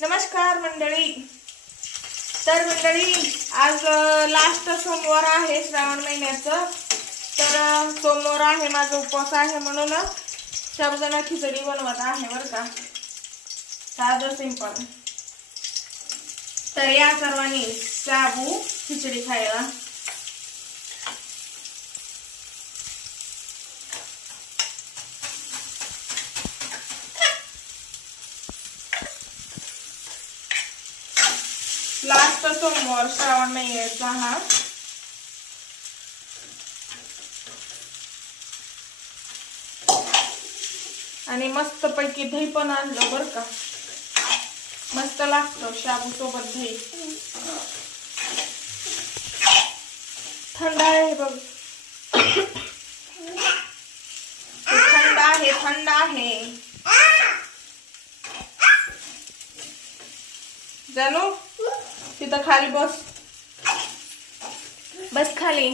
नमस्कार मंडळी. तर मंडळी आज लास्ट सोमवार आहे श्रावण महिन्याचं. तर सोमवार आहे माझा उपवास आहे म्हणून साबुदाणा खिचडी बनवत आहे बरं का. साधं सिंपल तर या सर्वांनी साबू खिचडी खायला. लास्ट सोमवार श्रावण महिन्याचा हा. आणि मस्त पैकी दही पण आणलं बर का. मस्त लागतं शाबू सोबत दही. थंड आहे बघ. थंड आहे थंड आहे. जानू तिथं खाली बस. बस खाली.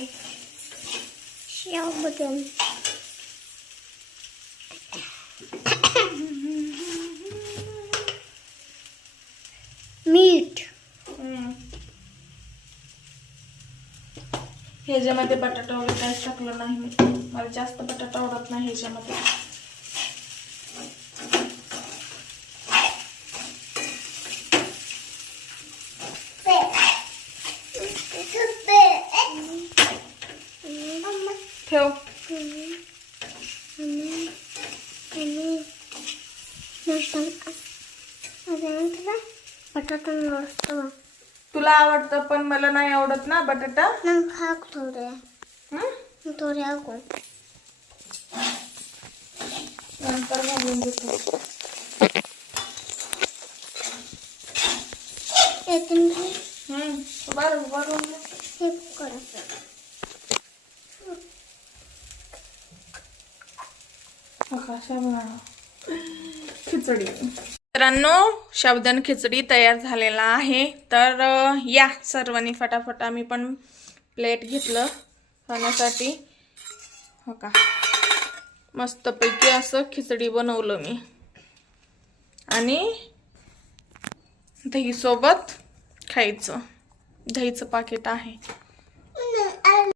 मीठ. ह्याच्यामध्ये बटाटा वगैरे काहीच टाकलं नाही मी. मला जास्त बटाटा आवडत नाही ह्याच्यामध्ये. ठेव. तुला आवडतं पण मला नाही आवडत ना बटाटा. नंतर घालून हम्म. बरं बरं हे करायचं खिचडी मित्रांनो साबुदाणा खिचडी तयार झालेला आहे. तर या सर्वांनी फटाफट आम्ही पण प्लेट घेतलं खाण्यासाठी. हो का? मस्तपैकी असं खिचडी बनवलं मी. आणि दहीसोबत खायचं. दहीचं पाकिट आहे.